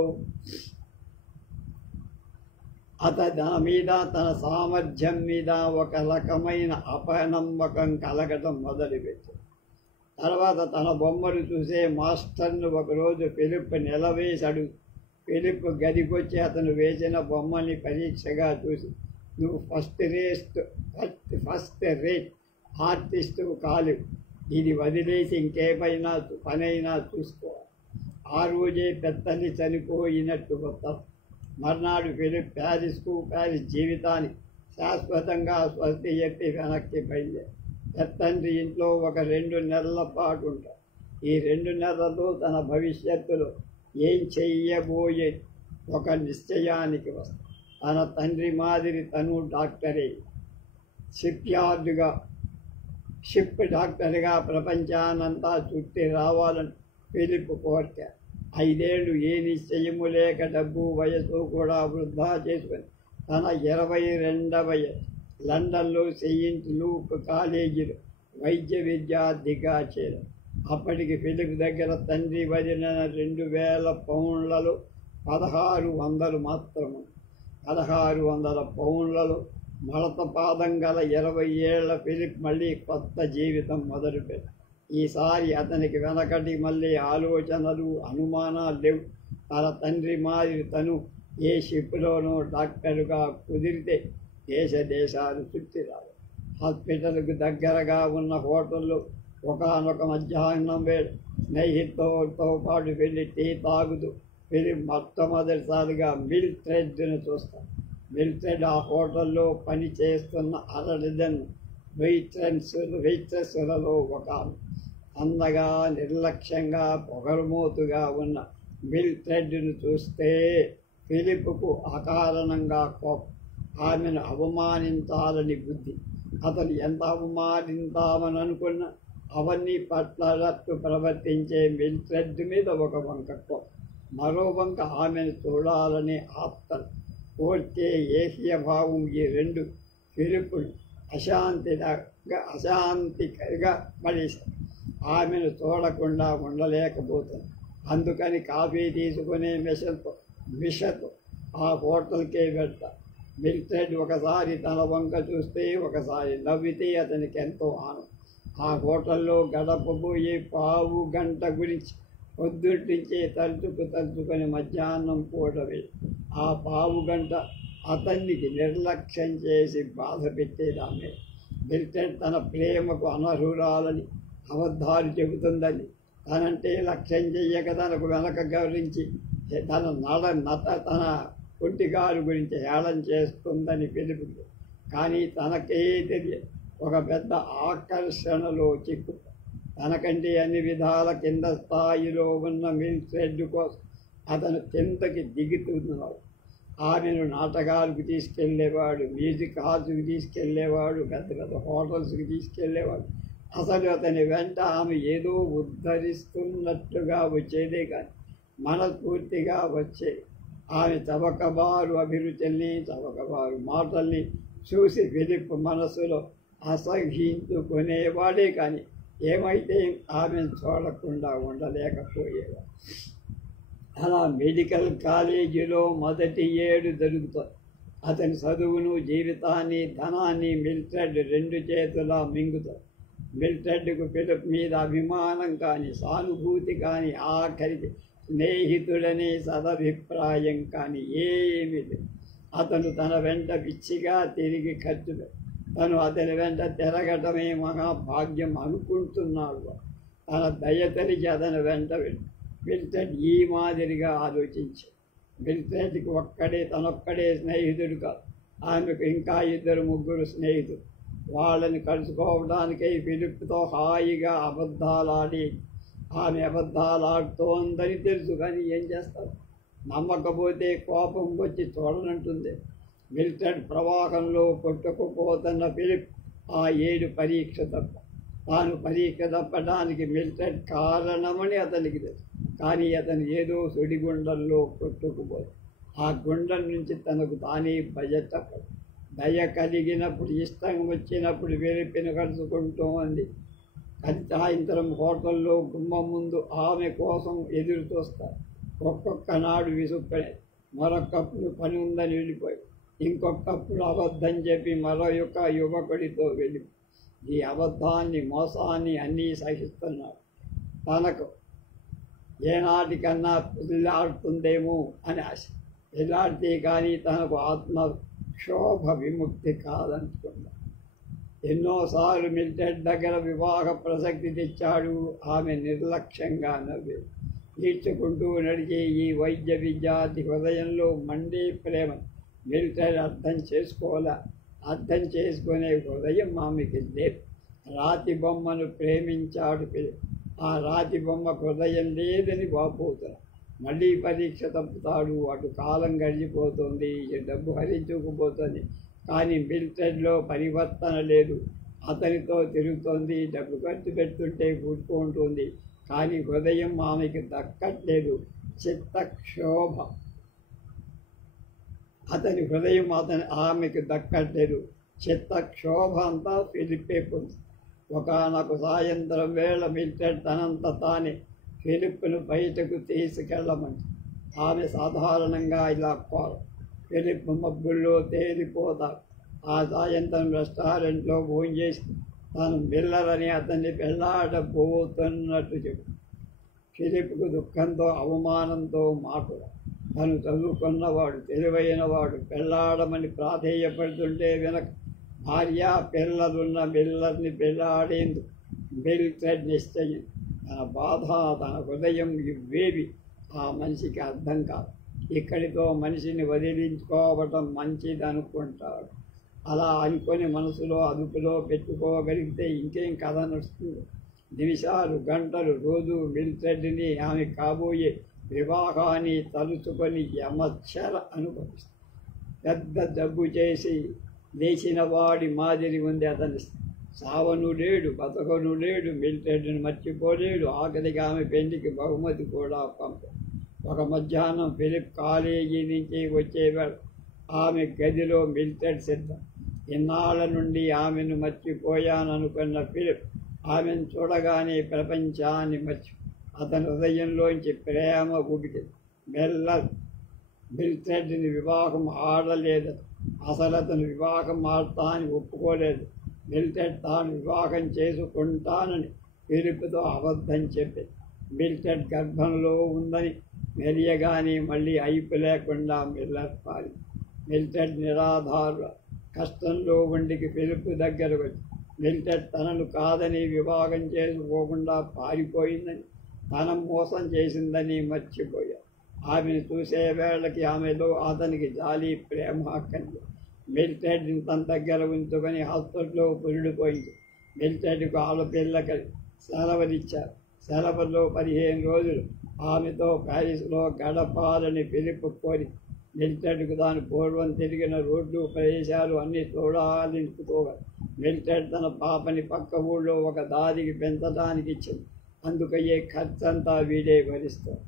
తన మీద, తన సామర్థ్యం మీద ఒక రకమైన అపనమ్మకం కలగటం మొదలుపెట్టింది. తర్వాత తన బొమ్మలు చూసే మాస్టర్ను ఒకరోజు ఫిలిప్ నిలవేశాడు. ఫిలిప్ గదికొచ్చి అతను వేసిన బొమ్మని పరీక్షగా చూసి, నువ్వు ఫస్ట్ రేట్ ఆర్టిస్టు కాలేవు, ఇది వదిలేసి ఇంకేమైనా పనైనా చూసుకోవాలి. ఆ రోజే పెద్దల్ని చనిపోయినట్టు మొత్తం. మర్నాడు ఫిలిప్ ప్యారిస్ జీవితానికి శాశ్వతంగా స్వస్తి చెప్పి వెనక్కి బయలుదేరి పెద్దండ్రి ఇంట్లో ఒక 2 నెలల పాటు ఉంటాడు. ఈ 2 నెలల్లో తన భవిష్యత్తులో ఏం చెయ్యబోయే ఒక నిశ్చయానికి వస్తాడు. తన తండ్రి మాదిరి తను డాక్టరే, షిప్ డాక్టర్గా ప్రపంచానంతా చుట్టి రావాలని ఫిలిప్ కోరిక. 5 ఏళ్ళు ఏ నిశ్చయము లేక డబ్బు వయసు కూడా వృధా చేసుకుని తన 22వ లండన్లో సెయింట్ లూక్ కాలేజీలో వైద్య విద్యార్థిగా చేరాడు. అప్పటికి ఫిలిప్ దగ్గర తండ్రి వదిలిన 2000 పౌండ్లలో 1600 మాత్రము. 1600 పౌండ్లలో మడత పాదం గల 20 ఏళ్ల ఫిలిప్ మళ్ళీ కొత్త జీవితం మొదలుపెట్టాడు. ఈసారి అతనికి వెనకటి మళ్ళీ ఆలోచనలు, అనుమానాలు లేవు. తన తండ్రి మాదిరి తను ఏ షిప్లోనో డాక్టరుగా కుదిరితే దేశాలు చుట్టి రావాలి. హాస్పిటల్కు దగ్గరగా ఉన్న హోటల్లో ఒకనొక మధ్యాహ్నం వేళ స్నేహితులతో పాటు వెళ్ళి టీ తాగుతూ ఫిలిప్ మొట్టమొదటిసారిగా మిల్ట్రెడ్ను చూస్తాడు. మిల్ట్రెడ్ ఆ హోటల్లో పని చేస్తున్న 60 వెయిట్రెస్లలో ఒక అందగా, నిర్లక్ష్యంగా, పొగరుమోతుగా ఉన్న మిల్ట్రెడ్ను చూస్తే ఫిలిప్కు అకారణంగా కోపం. ఆమెను అవమానించాలని బుద్ధి. అతను ఎంత అవమానించామని అనుకున్నా అవన్నీ పట్లట్టు ప్రవర్తించే మిల్ట్రెడ్ మీద ఒక వంక కోపం, మరో వంక ఆమెను చూడాలని ఆప్తలు కోర్చే ఏహ్య భావం. ఈ 2 ఫిలిప్ను అశాంతిగా పడేశారు. ఆమెను చూడకుండా ఉండలేకపోతుంది. అందుకని కాఫీ తీసుకునే మిషతో ఆ హోటల్కే వెళ్తా. మిల్ట్రెడ్ ఒకసారి తన వంక చూస్తే, ఒకసారి నవ్వితే అతనికి ఎంతో ఆనందం. ఆ హోటల్లో గడపబోయే పావు గంట గురించి పొద్దున్నుంచే తలుచుకొని మధ్యాహ్నం పూటవే ఆ పావు గంట అతనికి నిర్లక్ష్యం చేసి బాధ పెట్టేదాన్ని. మిల్ట్రెడ్ తన ప్రేమకు అనర్హురాలని, అబద్ధాలు చెబుతుందని, తనంటే లక్ష్యం చెయ్యక తనకు వెనక గౌరించి తన కుంటిగారు గురించి హేళన చేస్తుందని పిలుపుతుంది. కానీ తనకే తెలియదు ఒక పెద్ద ఆకర్షణలో చిక్కు. తనకంటే అన్ని విధాల కింద స్థాయిలో ఉన్న మిల్ట్రెడ్ కోసం అతను కిందకి దిగుతున్నాడు. ఆమెను నాటకాలకు తీసుకెళ్లేవాడు, మ్యూజిక్ హాల్స్కి తీసుకెళ్లేవాడు, పెద్ద పెద్ద హోటల్స్కి తీసుకెళ్లేవాడు. అసలు అతని వెంట ఆమె ఏదో ఉద్ధరిస్తున్నట్టుగా వచ్చేదే కానీ మనస్ఫూర్తిగా వచ్చేది. ఆమె చవకబారు అభిరుచుల్ని, చవకబారు మాటల్ని చూసి ఫిలిప్ మనసులో అసహించుకునేవాడే కానీ ఏమైతే ఆమెను చూడకుండా ఉండలేకపోయేవాడు. అలా మెడికల్ కాలేజీలో మొదటి 7 జరుగుతుంది. అతని చదువును, జీవితాన్ని, ధనాన్ని మిల్ట్రెడ్ 2 చేతులా మింగుతాడు. మిల్ట్రెడ్కు ఫిలిప్ మీద అభిమానం కానీ, సానుభూతి కానీ, ఆఖరికి స్నేహితుడనే సదభిప్రాయం కానీ ఏమీ లేదు. అతను తన వెంట పిచ్చిగా తిరిగి తను అతని వెంట తిరగటమే మహాభాగ్యం అనుకుంటున్నాడు. తన దయతలిచి అతని వెంట మిల్ట్రెడ్ ఈ మాదిరిగా ఆలోచించి, మిల్ట్రెడ్కి తనొక్కడే స్నేహితుడు కాదు, ఆమెకు ఇంకా 2-3 స్నేహితులు. వాళ్ళని కలుసుకోవడానికై ఫిలిప్తో హాయిగా అబద్ధాలాడి, ఆమె అబద్ధాలాడుతోందని తెలుసు కానీ ఏం చేస్తారు? నమ్మకపోతే కోపం వచ్చి చూడనంటుంది. మిల్ట్రెడ్ ప్రవాహంలో కొట్టుకుపోతున్న ఫిలిప్ ఆ 7 పరీక్ష తప్ప. తాను పరీక్ష తప్పడానికి మిల్ట్రెడ్ కారణమని అతనికి తెలుసు. కానీ అతను ఏదో సుడిగుండంలో కొట్టుకుపోయి ఆ గుండం నుంచి తనకు తానే దయ కలిగినప్పుడు ఇష్టం వచ్చినప్పుడు వెలిపిన కలుసుకుంటూ ఉంది. సాయంత్రం హోటల్లో గుమ్మం ముందు ఆమె కోసం ఎదురు చూస్తారు. ఒక్కొక్క నాడు విసుక్కునే, మరొకప్పుడు పని ఉందని వెళ్ళిపోయి, ఇంకొకప్పుడు అబద్ధం చెప్పి మరొక యువకుడితో వెళ్ళి ఈ అబద్ధాన్ని మోసాన్ని అన్నీ సహిస్తున్నాడు. తనకు ఏనాటికన్నా పెళ్ళాడుతుందేమో అని ఆశ. పెళ్ళాడితే కానీ తనకు ఆత్మ క్షోభ విముక్తి కాదనుకున్నాడు. ఎన్నోసార్లు మిలిటెడ్ దగ్గర వివాహ ప్రసక్తి తెచ్చాడు. ఆమె నిర్లక్ష్యంగా నవ్వే ఈడ్చుకుంటూ నడిచే ఈ వైద్య విద్యార్థి హృదయంలో మండే ప్రేమ మిలిటరీ అర్థం చేసుకోవాలా. అర్థం చేసుకునే హృదయం ఆమెకి లేదు. రాతి బొమ్మను ప్రేమించాడు పిల్లలు. ఆ రాతి బొమ్మ హృదయం లేదని వాపోతాడు. మళ్ళీ పరీక్ష తప్పుతాడు. అటు కాలం గడిచిపోతుంది, డబ్బు హరించుకుపోతుంది. కానీ మిలిటరీలో పరివర్తన లేదు. అతనితో తిరుగుతోంది, డబ్బు ఖర్చు పెడుతుంటే కూర్చుంటుంది. కానీ హృదయం ఆమెకి దక్కట్లేదు. చిత్తక్షోభ. అతని హృదయం ఆమెకు దక్కట్లేదు. చిత్తక్షోభ అంతా ఫిలిప్పే పొంది. ఒకనొక సాయంత్రం వేళ మిలిటరీ తనంత తానే ఫిలిప్ను బయటకు తీసుకెళ్ళమంది. ఆమె సాధారణంగా ఇలా కోరు. ఫిలిప్ మబ్బుల్లో తేలిపోతాడు. ఆ సాయంత్రం రెస్టారెంట్లో భోంచేసి తాను మిల్లరని అతన్ని పెళ్ళాడబోతున్నట్టు చెప్పు. ఫిలిప్కు దుఃఖంతో అవమానంతో మాటలు. తను చదువుకున్నవాడు, తెలివైనవాడు, పెళ్ళాడమని ప్రాధేయపడుతుంటే వెనక భార్య పిల్లలున్న మిల్లర్ని పెళ్ళాడేందుకు మిలిటరీ నిశ్చయం. తన బాధ, తన హృదయం ఇవేవి ఆ మనిషికి అర్థం కాదు. ఇక్కడితో మనిషిని వదిలించుకోవటం మంచిది అనుకుంటాడు. అలా అనుకొని మనసులో అదుపులో పెట్టుకోగలిగితే ఇంకేం కథ నడుస్తుంది. నిమిషాలు, గంటలు, రోజు మిలిటరీని ఆమె కాబోయే వివాహాన్ని తలుచుకొని యమచ్చర అనుభవిస్తుంది. పెద్ద జబ్బు చేసి లేచిన వాడి మాదిరి ఉంది అతని. సావను లేడు, బతకను లేడు, మిలిటరీని మర్చిపోలేడు. ఆఖరికి ఆమె పెళ్లికి బహుమతి కూడా పంపాడు. ఒక మధ్యాహ్నం ఫిలిప్ కాలేజీ నుంచి వచ్చేవాడు. ఆమె గదిలో మిలిటరీ సిద్ధం. ఇన్నాళ్ళ నుండి ఆమెను మర్చిపోయాననుకున్న ఫిలిప్ ఆమెను చూడగానే ప్రపంచాన్ని అతని హృదయంలోంచి ప్రేమ ఉబికింది. మిలిటరీని వివాహం ఆడలేదు. అసలు అతను వివాహం ఆడతా అని ఒప్పుకోలేదు. మిలిటరీ తాను వివాహం చేసుకుంటానని ఫిలిప్తో అబద్ధం చెప్పింది. మిలిటరీ గర్భంలో ఉందని మెరియగానే మళ్ళీ అయిపు లేకుండా మిల్లర్ పాలి. మిలిటరీ నిరాధారుల కష్టంలో ఉండికి ఫిలిప్ దగ్గర వచ్చి మిలిటరీ తనను కాదని వివాహం చేసుకోకుండా పారిపోయిందని, తన మోసం చేసిందని మర్చిపోయాడు. ఆమెను చూసే వేళకి ఆమెలో అతనికి జాలి, ప్రేమ కలిగి మిలిటరీని తన దగ్గర ఉంచుకొని హాస్పిటల్లో పురిడిపోయింది. మిలిటరీకి ఆడపిల్లకి సెలవులిచ్చారు. సెలవుల్లో 15 రోజులు ఆమెతో ప్యారిస్లో గడపాలని ఫిలిప్ కోరి మిలిటరీకి తాను పూర్వం తిరిగిన రోడ్లు, ప్రదేశాలు అన్నీ చూడాలనుకోవాలి. మిలిటరీ తన పాపని పక్క ఊళ్ళో ఒక దారికి పెంచడానికి ఇచ్చింది. అందుకయ్యే ఖర్చంతా వీడే భరిస్తాడు.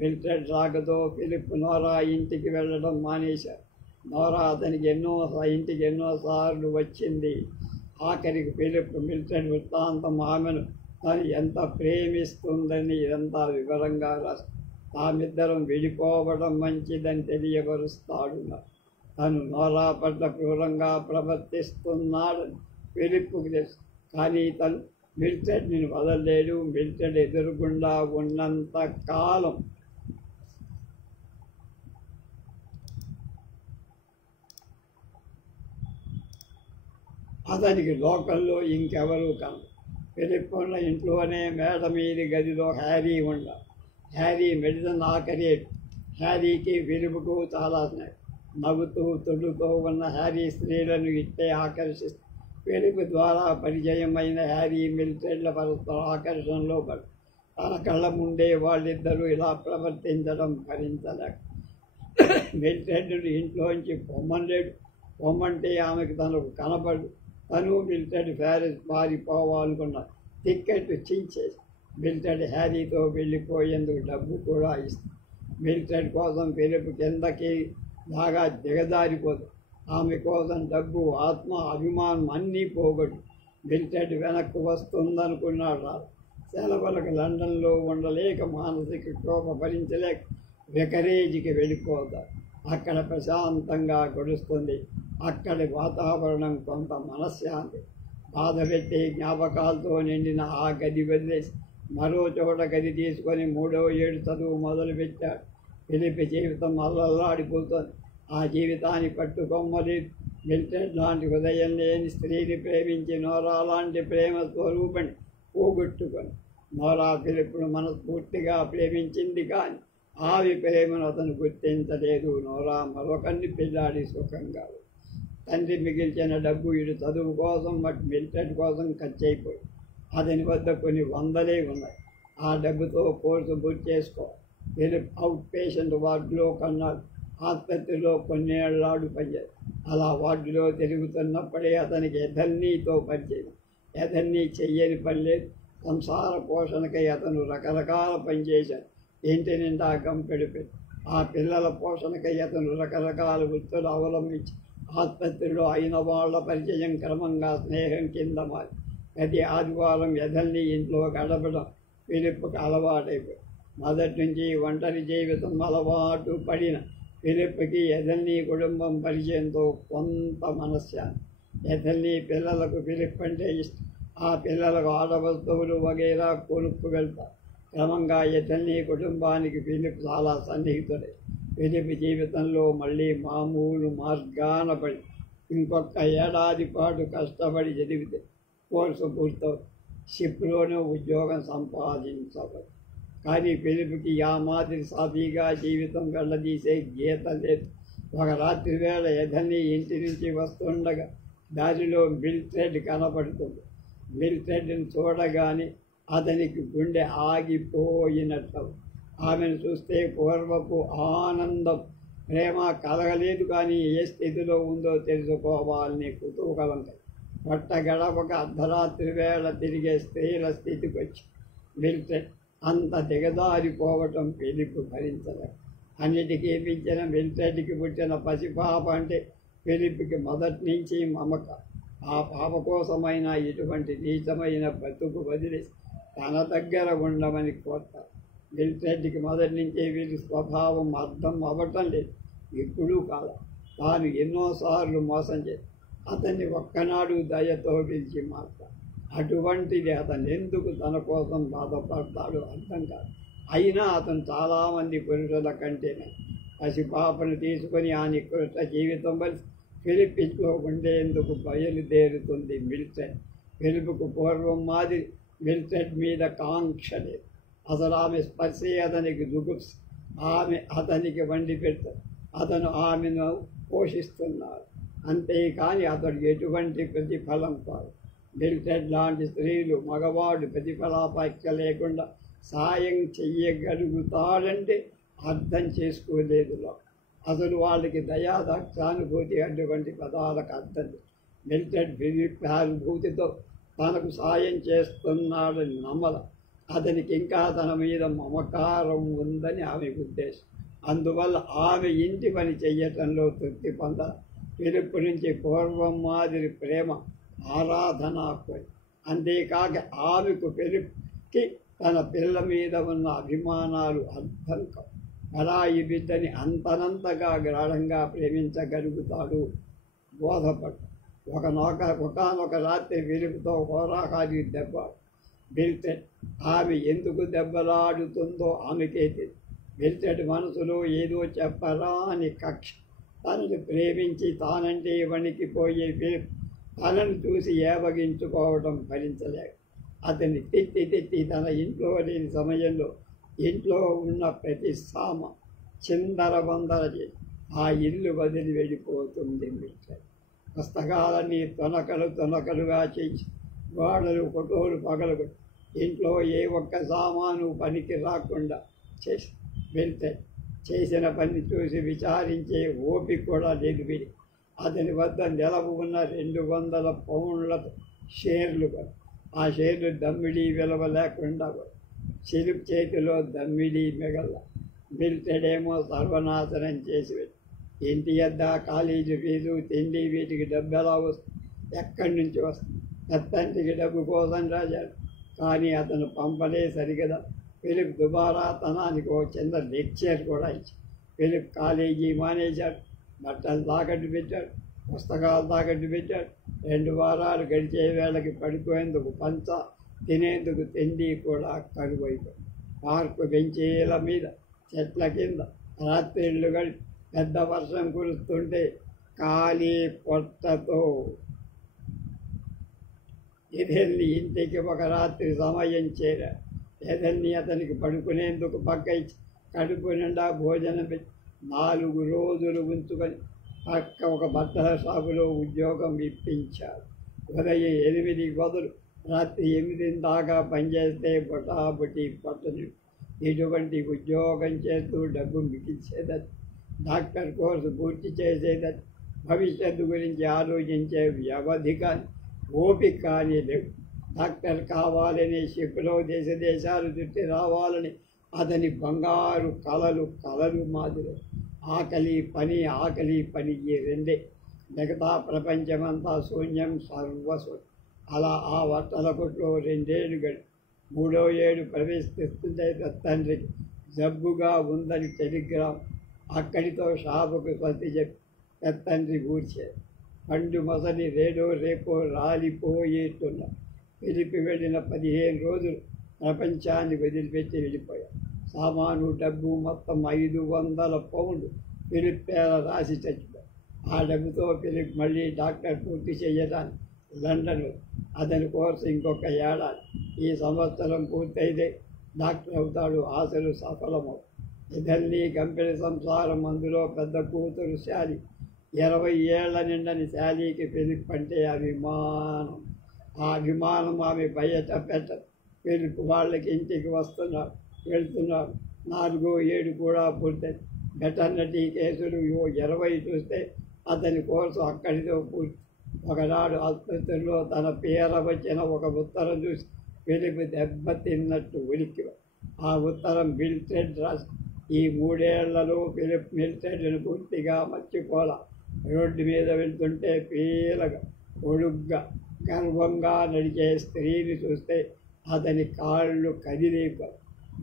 మిలిటరీ రాకతో ఫిలిప్ నోరా ఇంటికి వెళ్ళడం మానేశారు. నోరా అతనికి ఇంటికి ఎన్నోసార్లు వచ్చింది. ఆఖరికి ఫిలిప్ మిలిటరీ వృత్తాంతం, ఆమెను తను ఎంత ప్రేమిస్తుందని ఇదంతా వివరంగా రాస్తాడు. తామిద్దరం విడిపోవడం మంచిదని తెలియపరుస్తాడు. తను నోరా పట్ల క్రూరంగా ప్రవర్తిస్తున్నాడని ఫిలిప్కు తెలుసు. కానీ తను మిలిటరీని వదలలేడు. మిలిటరీ ఎదురుగుండా ఉన్నంత కాలం అతనికి లోకంలో ఇంకెవరూ కలరు. ఫిలిప్ ఉన్న ఇంట్లోనే మేడ మీది గదిలో హ్యారీ ఉండాలి. Harry medicine ఆఖరేడు. హ్యారీకి ఫిలిప్కు చాలా స్నేహం. నవ్వుతూ తొడుతో ఉన్న హ్యారీ స్త్రీలను ఇట్టే ఆకర్షిస్తుంది. ఫిలిప్ ద్వారా పరిచయమైన హ్యారీ మిలిటరీల పరస్పర ఆకర్షణలో పడు. తన కళ్ళ ముందే వాళ్ళిద్దరూ ఇలా ప్రవర్తించడం భరించలేక మిలిటరీ ఇంట్లోంచి పొమ్మలేడు. పొమ్మంటే ఆమెకు తనకు కనపడు. తను మిలిటరీ ప్యారిస్ పారిపోవాలనుకున్న టికెట్ చించేసి మిలిటరీ హ్యారీతో వెళ్ళిపోయేందుకు డబ్బు కూడా ఇస్తుంది. మిలిటరీ కోసం ఫిలిప్ కిందకి బాగా దిగజారిపోతుంది. ఆమె కోసం డబ్బు, ఆత్మ, అభిమానం అన్నీ పోగొట్టు మిల్టెడ్ వెనక్కు వస్తుందనుకున్నాడు. సెలవులకు లండన్లో ఉండలేక మానసిక క్షోభ భరించలేక వికరేజీకి వెళ్ళిపోతారు. అక్కడ ప్రశాంతంగా గడుస్తుంది. అక్కడి వాతావరణం కొంత మనశ్శాంతి. బాధ పెట్టే జ్ఞాపకాలతో నిండిన ఆ గది వదిలేసి మరో చోట గది తీసుకొని 3వ ఏడు చదువు మొదలుపెట్టాడు. ఫిలిప్ జీవితం అల్లల్లాడిపోతుంది. ఆ జీవితాన్ని పట్టుకొమ్మలేదు. మిల్టెడ్ లాంటి హృదయం లేని స్త్రీని ప్రేమించి నోరా లాంటి ప్రేమ స్వరూపని పోగొట్టుకొని నోరా ఫిలిప్ను మనస్ఫూర్తిగా ప్రేమించింది, కానీ ఆవి ప్రేమను అతను గుర్తించలేదు. నోరా మరొకరిని పెళ్ళాడి సుఖంగా తండ్రి మిగిల్చిన డబ్బు ఇటు చదువు కోసం మిల్టెడ్ కోసం ఖర్చు అయిపోయి అతని వద్ద కొన్ని వందలే ఉన్నాయి. ఆ డబ్బుతో కోర్సు పూర్తి చేసుకో. ఫిలిప్ అవుట్ పేషెంట్ వార్డులో కన్నాడు. ఆసుపత్రిలో కొన్నేళ్లాడు పనిచేసి అలా వార్డులో తిరుగుతున్నప్పుడే అతనికి ఎథర్నీతో పరిచయం. ఎథర్నీ చెయ్యని పని లేదు. సంసార పోషణకై అతను రకరకాల పనిచేశాడు. ఇంటి నిండా గంపెడు పెట్టి ఆ పిల్లల పోషణకై అతను రకరకాల వృత్తులు అవలంబించి ఆసుపత్రిలో అయిన వాళ్ళ పరిచయం క్రమంగా స్నేహం కింద మారి ప్రతి ఆదివారం ఎథర్నీ ఇంట్లో గడపడం ఫిలిప్కు అలవాటైపోయి మొదటి నుంచి ఒంటరి జీవితం అలవాటు పడిన ఫిలిప్కి ఎథర్నీ కుటుంబం పరిచయంతో కొంత మనశ్శాంతి. ఎథర్నీ పిల్లలకు ఫిలిప్ అంటే ఇష్టం. ఆ పిల్లలకు ఆడవస్తువులు వగైరా కొనుక్కు వెళ్తారు. క్రమంగా ఎథర్నీ కుటుంబానికి ఫిలిప్ చాలా సన్నిహితుడే. ఫిలిప్ జీవితంలో మళ్ళీ మామూలు మార్గాన పడి ఇంకొక ఏడాది పాటు కష్టపడి చదివితే కోర్సు పూర్తవుతుంది. షిప్లోనే ఉద్యోగం సంపాదించవచ్చు. కానీ ఫిలిప్కి ఆ మాదిరి సాఫీగా జీవితం వెళ్ళదీసే గీత లేదు. ఒక రాత్రి వేళ ఎథర్నీ ఇంటి నుంచి వస్తుండగా దారిలో మిల్టెడ్ కనపడుతుంది. మిల్టెడ్ని చూడగానే అతనికి గుండె ఆగిపోయినట్లు. ఆమెను చూస్తే పూర్వపు ఆనందం, ప్రేమ కలగలేదు, కానీ ఏ స్థితిలో ఉందో తెలుసుకోవాలని కుతూహలం. పొట్ట గడపక అర్ధరాత్రి వేళ తిరిగే స్త్రీల స్థితికి వచ్చి మిల్టెడ్ అంత దిగజారిపోవటం ఫిలిప్ భరించలేదు. అన్నిటికీ మించిన మిల్టెడ్కి పుట్టిన పసిపాప అంటే ఫిలిప్కి మొదటి నుంచి మమక. ఆ పాప కోసమైనా ఇటువంటి నీచమైన బతుకు వదిలేసి తన దగ్గర ఉండమని కోరుతారు. మిల్టెడ్కి మొదటి నుంచే వీరి స్వభావం అర్థం అవ్వటం లేదు. ఇప్పుడు కాదు, తాను ఎన్నోసార్లు మోసం చేసి అతన్ని ఒక్కనాడు దయతో పిలిచి మాట్లాడు. అటువంటిది అతను ఎందుకు తన కోసం బాధపడతాడో అర్థం కాదు. అయినా అతను చాలామంది పురుషుల కంటేనే పసిపాపను తీసుకొని ఆ నికృష్ట జీవితం వల్ల ఫిలిప్ ఇంట్లో ఉండేందుకు బయలుదేరుతుంది మిల్టెడ్. ఫిలిప్కు పూర్వం మాదిరి మిల్టెడ్ మీద కాంక్ష లేదు. అసలు ఆమె స్పర్శే అతనికి దుగుప్స్. ఆమె అతనికి వండి పెడతాడు. అతను ఆమెను పోషిస్తున్నాడు. అంతేకాని అతడు ఎటువంటి ప్రతిఫలం కాదు. మిల్టెడ్ లాంటి స్త్రీలు మగవాడు ప్రతిఫలాపేక్ష లేకుండా సాయం చెయ్యగలుగుతాడంటే అర్థం చేసుకోలేదు. అసలు వాళ్ళకి దయాదాక్షానుభూతి అటువంటి పదాలకు అర్థం. మిల్టెడ్ ఫిలిప్ అనుభూతితో తనకు సాయం చేస్తున్నాడని నమ్మల. అతనికి ఇంకా తన మీద మమకారం ఉందని ఆమె ఉద్దేశం. అందువల్ల ఆమె ఇంటి పని చెయ్యటంలో తృప్తి పొంద. ఫిలిప్ నుంచి పూర్వం మాదిరి ప్రేమ, ఆరాధన. అంతేకాక ఆమెకు ఫిలిప్కి తన పిల్ల మీద ఉన్న అభిమానాలు అర్థం కావు. పరాయి బిడ్డని అంతనంతగా గాఢంగా ప్రేమించగలుగుతాడు బోధపడు. ఒకనొక రాత్రి ఫిలిప్తో హోరాహారీ దెబ్బ. మిల్టెడ్ ఆమె ఎందుకు దెబ్బలాడుతుందో ఆమెకే తెలియదు. మిల్టెడ్ మనసులో ఏదో చెప్పరా అని కక్ష. తనను ప్రేమించి తానంటే వణికిపోయే ఫిలిప్ తనను చూసి ఏవగించుకోవడం భరించలేక అతన్ని తిట్టి తన ఇంట్లో లేని సమయంలో ఇంట్లో ఉన్న ప్రతి సామ చిందరబందర చేసి ఆ ఇల్లు వదిలి వెళ్ళిపోతుంది మిల్టెడ్. పుస్తకాలన్నీ తొనకలుగా చేసి గోడలు ఫోటోలు పగలగొట్టి ఇంట్లో ఏ ఒక్క సామాను పనికి రాకుండా చేసి మిల్టెడ్ చేసిన పని చూసి విచారించే ఓపిక కూడా లేదు. అతని వద్ద నిలవ ఉన్న 200 పౌండ్ల షేర్లు. ఆ షేర్లు దమ్మిడీ విలువ లేకుండా ఫిలిప్ చేతిలో దమ్మిడీ మిగల. మిల్టెడ్ ఏమో సర్వనాశనం చేసి ఇంటి వద్ద కాలేజీ ఫీజు తిండి వీటికి డబ్బు ఎలా వస్తుంది, ఎక్కడి నుంచి వస్తుంది? పెద్దంటికి డబ్బు కోసం రాశాడు, కానీ అతను పంపలే సరిగదా. ఫిలిప్ దుబారా తనానికి ఓ చిన్న లెక్చర్ కూడా ఇచ్చాడు. ఫిలిప్ కాలేజీ మానేశాడు, బట్టలు తాకట్టు పెట్టాడు, పుస్తకాలు తాకట్టు పెట్టాడు. 2 వారాలు గడిచే వేళకి పడుకునేందుకు పంచ, తినేందుకు తిండి కూడా కరువైపోయింది. పార్కు బెంచీల మీద, చెట్ల కింద రాత్రిళ్ళు గడిపి పెద్ద వర్షం కురుస్తుంటే ఖాళీ పొట్టతో ఎదెల్ని ఇంటికి ఒక రాత్రి సమయం చేరాడు. ఎదెల్ని అతనికి పడుకునేందుకు పక్క ఇచ్చి కడుపు నిండా భోజనం పెట్టి 4 రోజులు ఉంచుకొని పక్క ఒక బట్టల షాపులో ఉద్యోగం ఇప్పించాడు. ఉదయం 8 మొదలు రాత్రి 8 దాకా పనిచేస్తే బొటాబొటి పట్టను. ఇటువంటి ఉద్యోగం చేస్తూ డబ్బు మిగిల్చేదని, డాక్టర్ కోర్సు పూర్తి చేసేదని, భవిష్యత్తు గురించి ఆలోచించే వ్యవధి కానీ ఓపిక కానీ లేవు. డాక్టర్ కావాలని షిప్లో దేశాలు చుట్టి రావాలని అతని బంగారు కలలు మాదిరి. ఆకలి పని ఈ రెండే, మిగతా ప్రపంచమంతా శూన్యం, సర్వస్వం. అలా ఆ బట్టల కొట్లో 2 ఏళ్ళు గడి 3వ ఏడు ప్రవేశిస్తుంటే తండ్రికి జబ్బుగా ఉందని టెలిగ్రామ్. అక్కడితో షాపుకు స్వస్తి చెప్పి పెత్తండ్రి కూర్చారు. పండు మొసలి రేపో రాలిపోయేట్టున్న పిలిపి వెళ్ళిన 15 రోజులు ప్రపంచాన్ని వదిలిపెట్టి వెళ్ళిపోయారు. సామాను డబ్బు మొత్తం 500 పౌండ్లు ఫిలిప్ పేర రాసి చచ్చిపోయారు. ఆ డబ్బుతో ఫిలిప్ మళ్ళీ డాక్టర్ పూర్తి చేయడానికి లండన్. అతని కోర్సు ఇంకొక ఏడాది. ఈ సంవత్సరం పూర్తయితే డాక్టర్ అవుతాడు. ఆశలు సఫలమవు. ఇదన్నీ గంపెడి సంసారం. అందులో పెద్ద కూతురు శాలి. 20 ఏళ్ల నిండని శాలీకి ఫిలిప్ అంటే అభిమానం. ఆ అభిమానం ఆమె బయట పెట్టదు. ఫిలిప్ వాళ్ళకి ఇంటికి వస్తున్నాడు, వెళ్తున్నాడు. 4వ ఏడు కూడా పూర్తయింది. వెటర్నరీ కేసులు 20 చూస్తే అతని కోర్సు అక్కడితో పూర్తి. ఒకనాడు ఆసుపత్రిలో తన పేర వచ్చిన ఒక ఉత్తరం చూసి ఫిలిప్ దెబ్బతిన్నట్టు ఉలిక్కి. ఆ ఉత్తరం మిల్ట్రెడ్ రాసి. ఈ 3 ఏళ్లలో ఫిలిప్ మిల్ట్రెడ్ను పూర్తిగా మర్చిపోలా. రోడ్డు మీద వెళ్తుంటే పీలగా, పొడుగ్గా, గర్వంగా నడిచే స్త్రీని చూస్తే అతని కాళ్ళు కదిలిపోయి,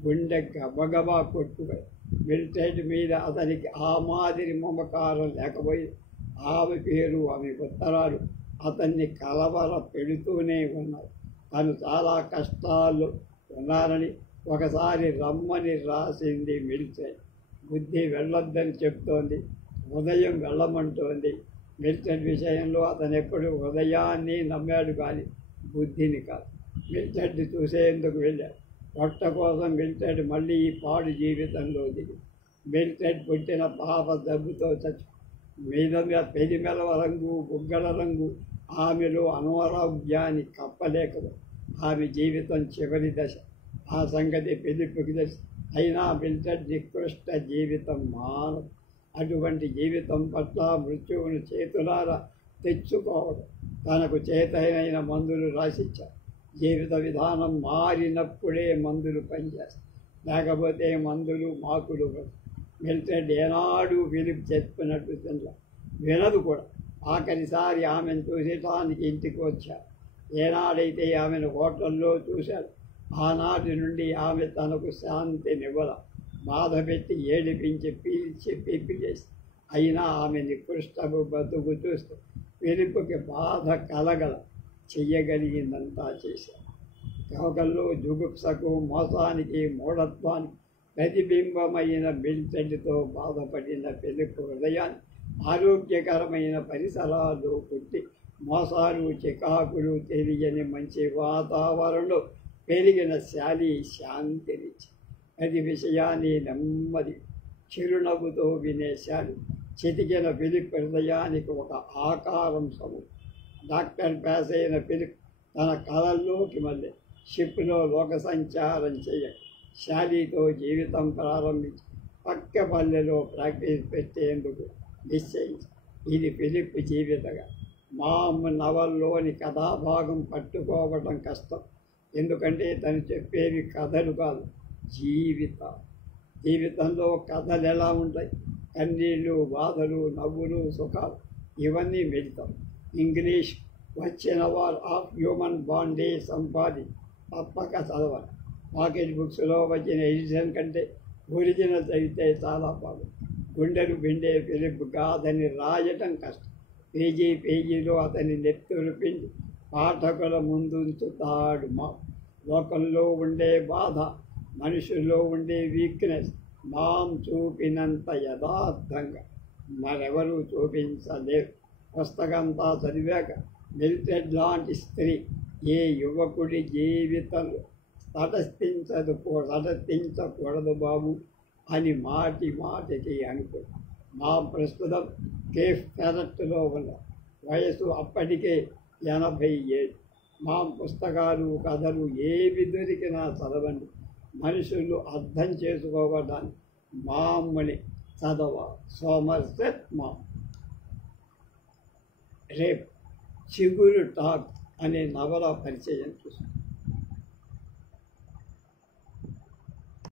గుండె గబగబా కొట్టుపోయి. మిల్ట్రెడ్ మీద అతనికి ఆ మాదిరి మమకారం లేకపోయి ఆమె పేరు, ఆమె ఉత్తరాలు అతన్ని కలవర పెడుతూనే ఉన్నాయి. తను చాలా కష్టాల్లో ఉన్నారని ఒకసారి రమ్మని రాసింది మిల్ట్రెడ్. బుద్ధి వెళ్ళొద్దని చెప్తోంది, ఉదయం వెళ్ళమంటోంది. మిల్ట్రెడ్ విషయంలో అతను ఎప్పుడు హృదయాన్ని నమ్మాడు కానీ బుద్ధిని కాదు. మిల్ట్రెడ్ చూసేందుకు వెళ్ళాడు. పొట్ట కోసం మిల్ట్రెడ్ మళ్ళీ ఈ పాడు జీవితంలో దిగి. మిల్ట్రెడ్ పుట్టిన పాప జబ్బుతో చచ్చి పెరిమెలవ రంగు, బుగ్గల రంగు ఆమెలో అనారోగ్యాన్ని కప్పలేకపోయి. ఆమె జీవితం చివరి దశ. ఆ సంగతి ఫిలిప్కి తెలుసు. అయినా మిల్ట్రెడ్ నికృష్ట జీవితం మానదు. అటువంటి జీవితం పట్ల మృత్యువును చేతులారా తెచ్చుకోవడం. తనకు చేతనైన మందులు రాసిచ్చారు. జీవిత విధానం మారినప్పుడే మందులు పనిచేస్తాయి, లేకపోతే మందులు మాకులు. మిల్ట్రెడ్ ఏనాడు ఫిలిప్ చెప్పినట్టు వినదు కూడా. ఆఖరిసారి ఆమెను చూసేటానికి ఇంటికి వచ్చారు. ఏనాడైతే ఆమెను హోటల్లో చూశాడు ఆనాటి నుండి ఆమె తనకు శాంతినివ్వల. బాధ పెట్టి ఏడిపించి పిప్పి చేసి. అయినా ఆమె నికృష్టము బతుకు చూస్తూ ఫిలిప్కి బాధ కలగల. చెయ్యగలిగిందంతా చేశారు. కవకల్లో జుగుప్సకు, మోసానికి, మూఢత్వానికి ప్రతిబింబమైన మిల్ట్రెడ్తో బాధపడిన ఫిలిప్ హృదయాన్ని ఆరోగ్యకరమైన పరిసరాలు పుట్టి మోసాలు, చికాకులు తెలియని మంచి వాతావరణంలో పెరిగిన శాలి శాంతినిచ్చి ప్రతి విషయాన్ని నెమ్మది చిరునవ్వుతో వినే శాలి చితికిన ఫిలిప్ హృదయానికి ఒక ఆకారం సమూహం. డాక్టర్ పాస్ అయిన ఫిలిప్ తన కళల్లోకి మళ్ళీ షిప్లో లోక సంచారం చేయ శాలీతో జీవితం ప్రారంభించి పక్క పల్లెలో ప్రాక్టీస్ పెట్టేందుకు నిశ్చయించి. ఇది ఫిలిప్ జీవితగా. మామ్ నవల్లోని కథాభాగం పట్టుకోవటం కష్టం. ఎందుకంటే తను చెప్పేవి కథలు కాదు, జీవితంలో కథలు ఎలా ఉంటాయి? కన్నీళ్ళు, బాధలు, నవ్వులు, సుఖాలు ఇవన్నీ మిళితం. ఇంగ్లీష్ వచ్చిన వారు ఆఫ్ హ్యూమన్ బాండే సంపాది తప్పక చదవాలి. పాకెట్ బుక్స్లో వచ్చిన ఎడిషన్ కంటే ఒరిజినల్ చదివితే చాలా బాగుంది. గుండెలు పిండే ఫిలిప్ గాథని రాయటం కష్టం. పేజీ పేజీలో అతని నెత్తురు పిండి పాఠకుల ముందుంచుతాడు. లోకంలో ఉండే బాధ, మనుషుల్లో ఉండే వీక్నెస్ మాం చూపినంత యథార్థంగా మరెవరూ చూపించలేరు. పుస్తకంతా చదివాక మిల్టెడ్ లాంటి స్త్రీ ఏ యువకుడి జీవితంలో తటస్థించకూడదు బాబు అని మాటి మాటికి అనుకో. మా ప్రస్తుతం కేఫ్ ఫెరట్లో ఉన్న వయసు అప్పటికే 87. మా పుస్తకాలు, కథలు ఏవి దొరికినా చదవండి. మనుషులు అర్థం చేసుకోవడానికి మామూలు చదవాలి. Somerset ma'am. రేపు చిగురు టాక్ అనే నవల పరిచయం చూస్తాం.